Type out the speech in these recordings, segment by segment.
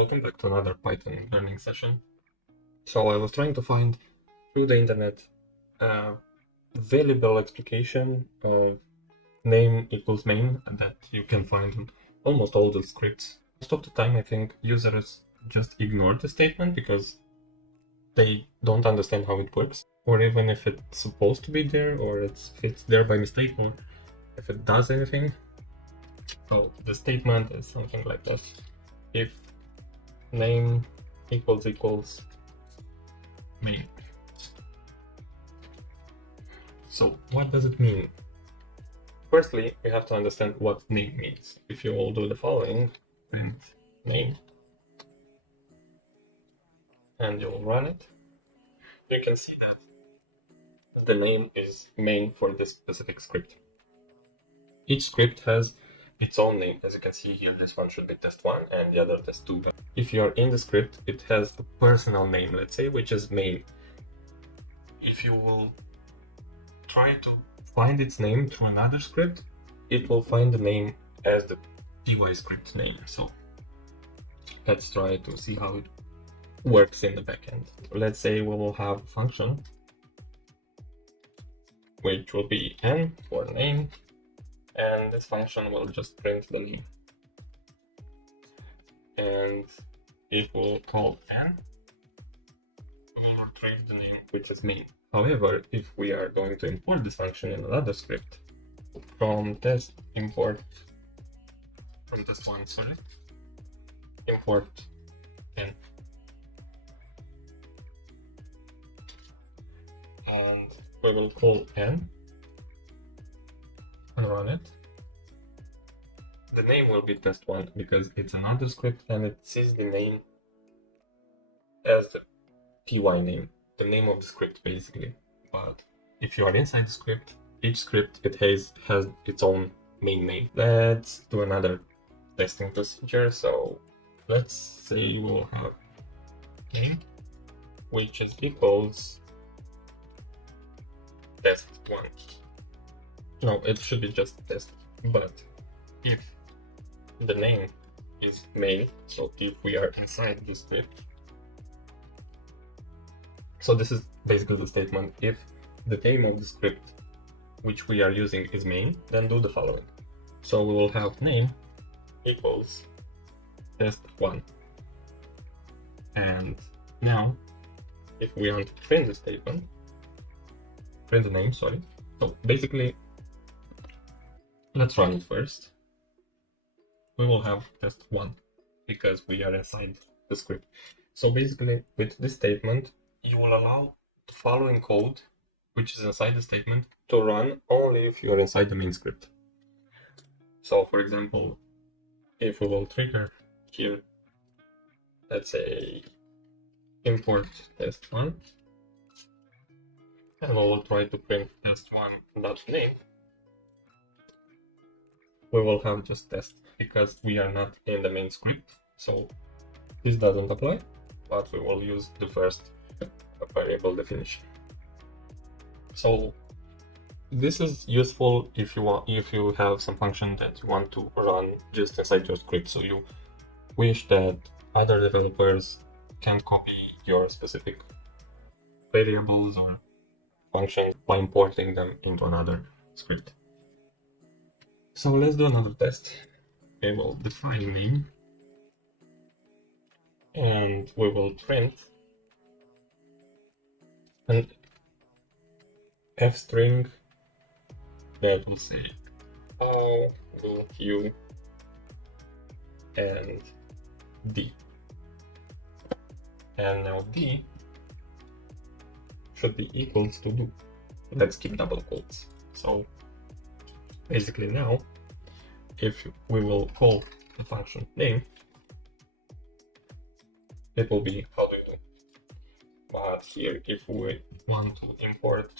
Welcome back to another Python learning session. So I was trying to find through the internet a valuable explication of name equals main that you can find in almost all the scripts. Most of the time I think users just ignore the statement because they don't understand how it works, or even if it's supposed to be there, or it's there by mistake, or if it does anything. So the statement is something like this. If name equals main. So what does it mean? Firstly, we have to understand what name means. If you all do the following, print name, and you'll run it, you can see that the name is main for this specific script. Each script has its own name. As you can see here, this one should be test1 and the other test2. If you are in the script, it has a personal name, let's say, which is main. If you will try to find its name through another script, it will find the name as the py script name. So let's try to see how it works in the backend. Let's say we will have a function which will be n for name, and this function will just print the name. And if we'll call n, we will retrieve the name which is main. However, if we are going to import this function in another script, from test import from test1, sorry, import n, and we will call n and run it. The name will be test1 because it's another script and it sees the name as the py name, the name of the script basically. But if you are inside the script, each script it has its own main name. Let's do another testing procedure. So let's say we'll have name which is equals test1. No, it should be just test. But if the name is main, so if we are inside the script, so this is basically the statement. If the name of the script which we are using is main, then do the following. So we will have name equals test1. And now, if we want to print the statement, print the name, sorry. So basically, let's run it first. We will have test1 because we are inside the script. So basically, with this statement, you will allow the following code, which is inside the statement, to run only if you are inside the main script. So for example, if we will trigger here, let's say import test1, and we will try to print test1.name, we will have just test because we are not in the main script. So this doesn't apply, but we will use the first variable definition. So this is useful if you have some function that you want to run just inside your script. So you wish that other developers can copy your specific variables or functions by importing them into another script. So let's do another test. We will define name and we will print an f string that will say O, U, and D. And now D should be equals to do. Let's keep double quotes. So basically now, if we will call the function name, it will be how do you do. But here, if we want to import,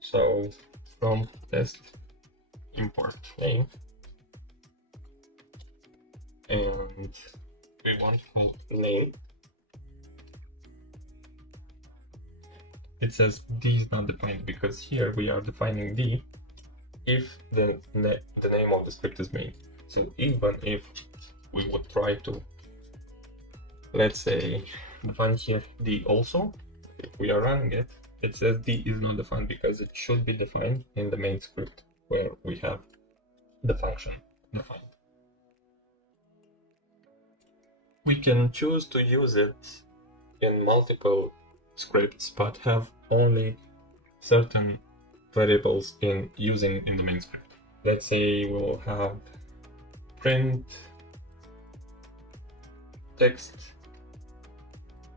so from test import name, and we want to call name, it says D is not defined because here we are defining D if the name of the script is main. So even if we would try to let's say define here d also. If we are running it, it says d is not defined because it should be defined in the main script where we have the function defined. We can choose to use it in multiple scripts, but have only certain variables in using in the main script. Let's say we'll have print text,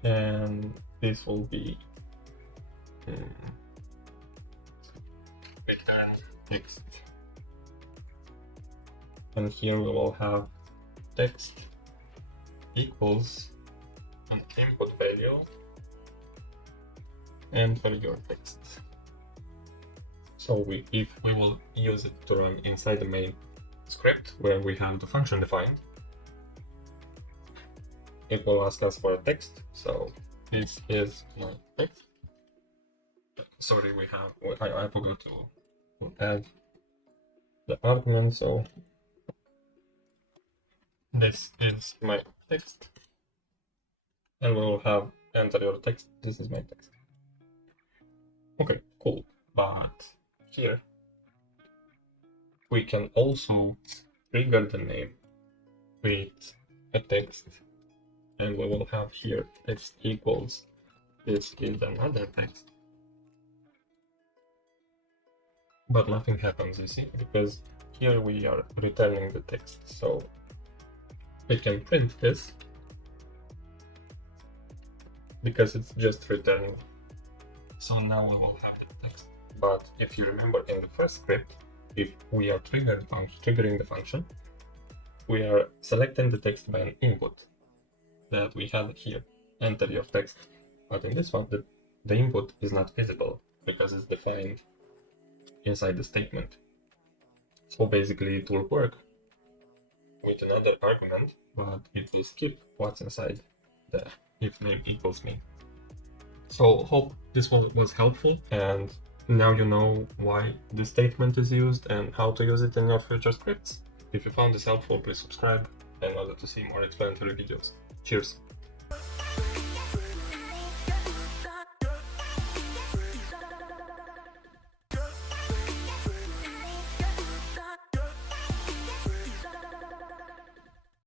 and this will be return text, and here we will have text equals an input value and for your text. So if we will use it to run inside the main script where we have the function defined, it will ask us for a text. So this is my text. Sorry, I forgot to add the argument. So this is my text, and we will have enter your text. This is my text. Okay, cool. But here we can also trigger the name with a text, and we will have here text equals this is another text. But nothing happens, you see, because here we are returning the text. So we can print this because it's just returning. So now we will have the text. But if you remember in the first script, if we are triggering the function, we are selecting the text by an input that we had here, enter your text. But in this one, the input is not visible because it's defined inside the statement. So basically it will work with another argument, but it will skip what's inside the if name equals me. So hope this one was helpful, and now you know why this statement is used and how to use it in your future scripts. If you found this helpful, please subscribe in order to see more explanatory videos. Cheers!